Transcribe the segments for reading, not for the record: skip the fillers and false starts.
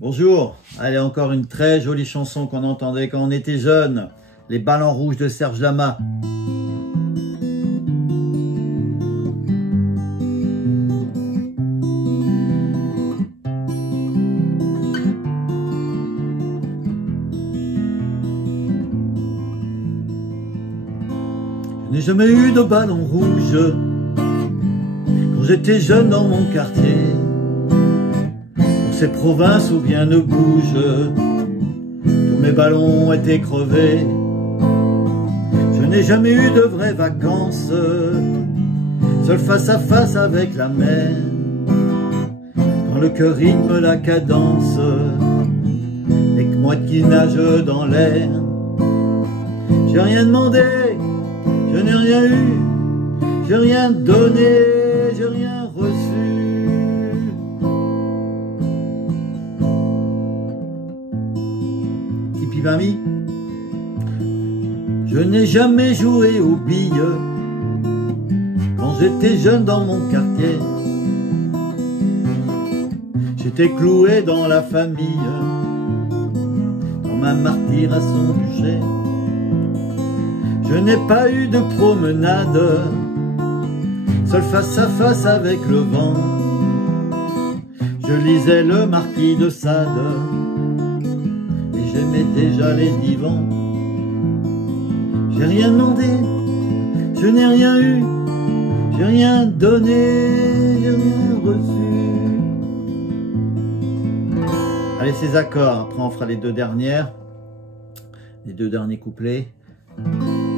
Bonjour, allez, encore une très jolie chanson qu'on entendait quand on était jeune, Les Ballons Rouges de Serge Lama. Je n'ai jamais eu de ballon rouge quand j'étais jeune dans mon quartier. Pour ces provinces où rien ne bouge, tous mes ballons étaient crevés. Je n'ai jamais eu de vraies vacances, seul face à face avec la mer, quand le cœur rythme la cadence et que moi qui nage dans l'air. J'ai rien demandé, je n'ai rien eu, j'ai rien donné, j'ai rien reçu. Tipi Mamie. Je n'ai jamais joué aux billes quand j'étais jeune dans mon quartier. J'étais cloué dans la famille, comme un martyr à son bûcher. Je n'ai pas eu de promenade, seul face à face avec le vent. Je lisais le Marquis de Sade et j'aimais déjà les divans. J'ai rien demandé, je n'ai rien eu, j'ai rien donné, j'ai rien reçu. Allez, ces accords, après on fera les deux derniers couplets.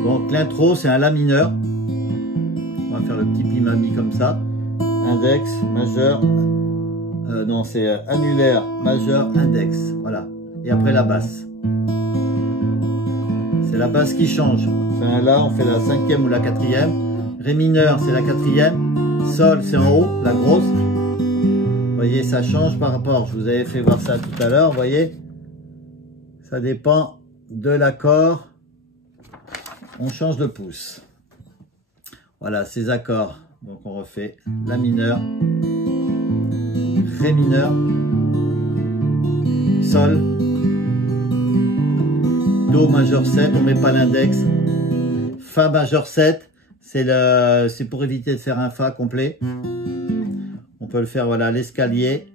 Donc l'intro c'est un La mineur, on va faire le petit pi mamie comme ça, index, majeur, non c'est annulaire, majeur, index, voilà, et après la basse. C'est la basse qui change, on fait un La, on fait la cinquième ou la quatrième, Ré mineur c'est la quatrième, Sol c'est en haut, la grosse, vous voyez ça change par rapport, je vous avais fait voir ça tout à l'heure, vous voyez, ça dépend de l'accord. On change de pouce. Voilà, ces accords. Donc on refait La mineur, Ré mineur, Sol, Do majeur 7, on met pas l'index, Fa majeur 7, c'est pour éviter de faire un Fa complet. On peut le faire, voilà, l'escalier.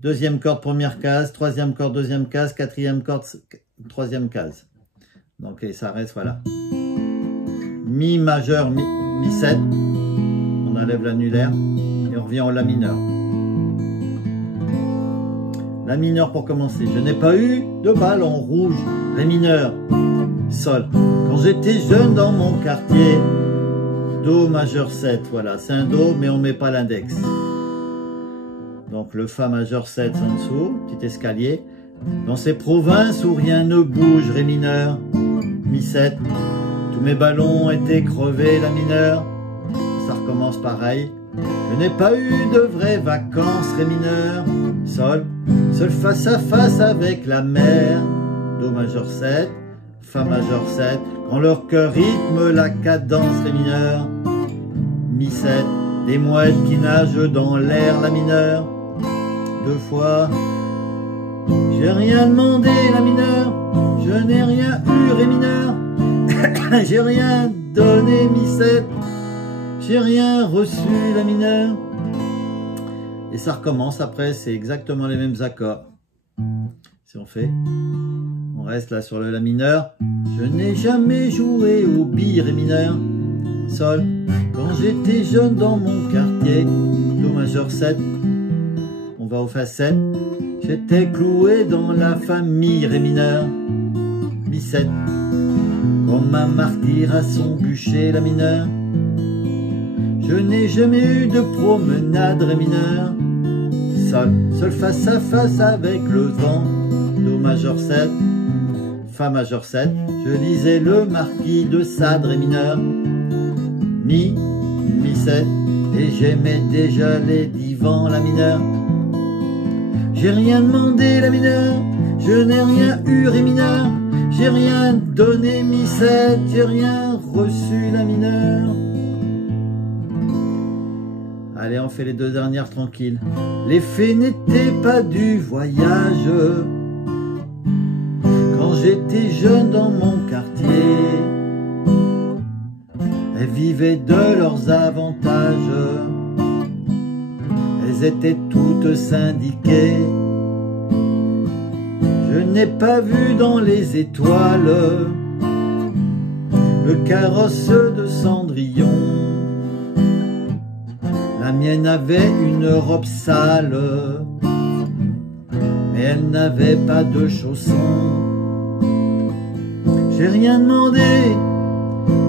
Deuxième corde, première case, troisième corde, deuxième case, quatrième corde, troisième case. Donc et ça reste, voilà. Mi majeur, mi 7, on enlève l'annulaire et on revient au La mineur. La mineur pour commencer. Je n'ai pas eu de ballon rouge, Ré mineur, Sol. Quand j'étais jeune dans mon quartier, Do majeur 7, voilà, c'est un Do mais on met pas l'index. Donc le Fa majeur 7 en dessous, petit escalier. Dans ces provinces où rien ne bouge, Ré mineur, Mi 7, tous mes ballons étaient crevés, La mineur, ça recommence pareil. Je n'ai pas eu de vraies vacances, Ré mineur, Sol, seul face à face avec la mer, Do majeur 7, Fa majeur 7, quand leur cœur rythme la cadence, Ré mineur, Mi 7, des mouettes qui nagent dans l'air, La mineur, deux fois. J'ai rien demandé, La mineur, je n'ai rien eu, Ré mineur, j'ai rien donné, Mi 7, j'ai rien reçu, La mineur. Et ça recommence après, c'est exactement les mêmes accords. Si on fait, on reste là sur le La mineur. Je n'ai jamais joué aux billes, Ré mineur, Sol, quand j'étais jeune dans mon quartier, Do majeur 7, on va au Fa 7. J'étais cloué dans la famille, Ré mineur, Mi 7, comme un martyr à son bûcher, La mineur. Je n'ai jamais eu de promenade, Ré mineur, Sol, seul face à face avec le vent, Do majeur 7, Fa majeur 7, je lisais le Marquis de Sade, Ré mineur, Mi 7, et j'aimais déjà les divans, La mineur. J'ai rien demandé, La mineur, je n'ai rien eu, Ré mineur, j'ai rien donné, Mi 7, j'ai rien reçu, La mineur. Allez, on fait les 2 dernières tranquilles. L'effet n'était pas du voyage. Quand j'étais jeune dans mon quartier, elles vivaient de leurs avantages. Elles étaient toutes syndiquées. Je n'ai pas vu dans les étoiles le carrosse de Cendrillon. La mienne avait une robe sale, mais elle n'avait pas de chaussons. J'ai rien demandé,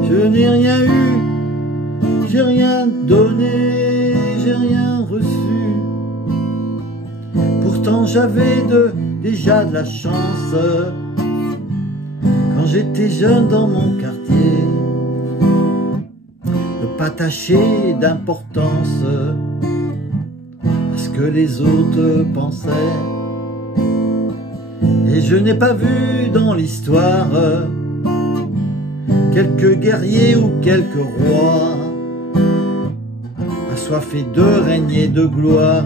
je n'ai rien eu, j'ai rien donné, j'ai rien reçu. Pourtant j'avais déjà de la chance quand j'étais jeune dans mon quartier. Pas tâcher d'importance à ce que les autres pensaient. Et je n'ai pas vu dans l'histoire quelques guerriers ou quelques rois assoiffés de régner de gloire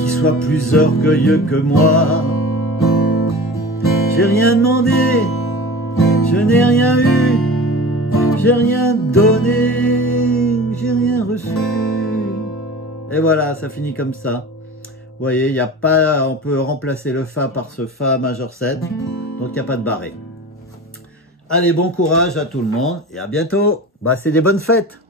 qui soient plus orgueilleux que moi. J'ai rien demandé, je n'ai rien eu, j'ai rien donné, j'ai rien reçu. Et voilà, ça finit comme ça. Vous voyez, il n'y a pas, on peut remplacer le Fa par ce Fa majeur 7, donc il n'y a pas de barré. Allez, bon courage à tout le monde et à bientôt. Bah, c'est des bonnes fêtes.